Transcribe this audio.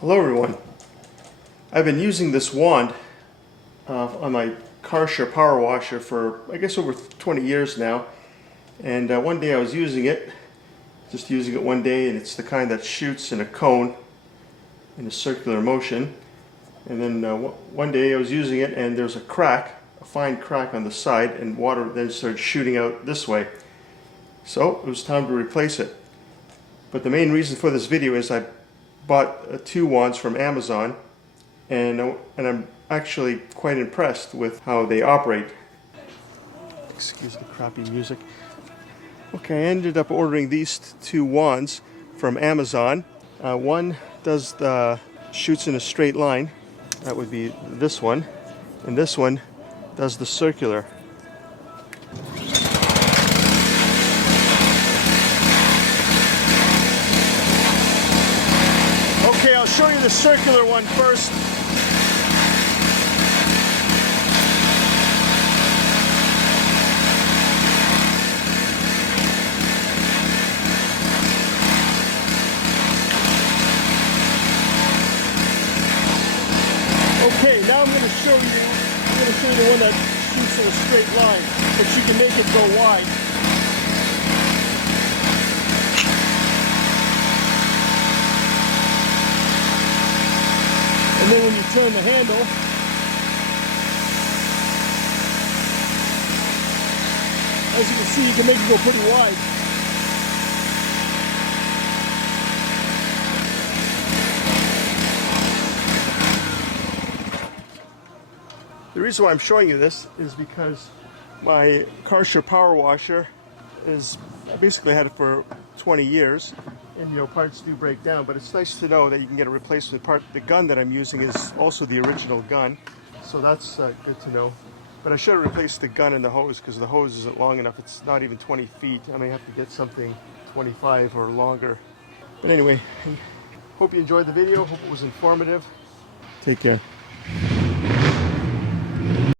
Hello everyone. I've been using this wand on my Karcher power washer for I guess over 20 years now, and one day I was using it one day, and it's the kind that shoots in a cone in a circular motion. And then one day I was using it and there's a crack, a fine crack on the side, and water then started shooting out this way. So it was time to replace it. But the main reason for this video is I bought two wands from Amazon, and I'm actually quite impressed with how they operate. Excuse the crappy music. Okay, I ended up ordering these two wands from Amazon. One does the shoots in a straight line. That would be this one, and this one does the circular. Okay, I'll show you the circular one first. Okay, now I'm going to show you the one that shoots in a straight line, but you can make it go wide. And then when you turn the handle, as you can see, you can make it go pretty wide. The reason why I'm showing you this is because my Karcher power washer I basically had it for 20 years, and parts do break down, but it's nice to know that you can get a replacement part. The gun that I'm using is also the original gun, so that's good to know. But I should have replaced the gun and the hose, because the hose isn't long enough. It's not even 20 feet. I may have to get something 25 or longer. But anyway, hope you enjoyed the video. Hope it was informative. Take care.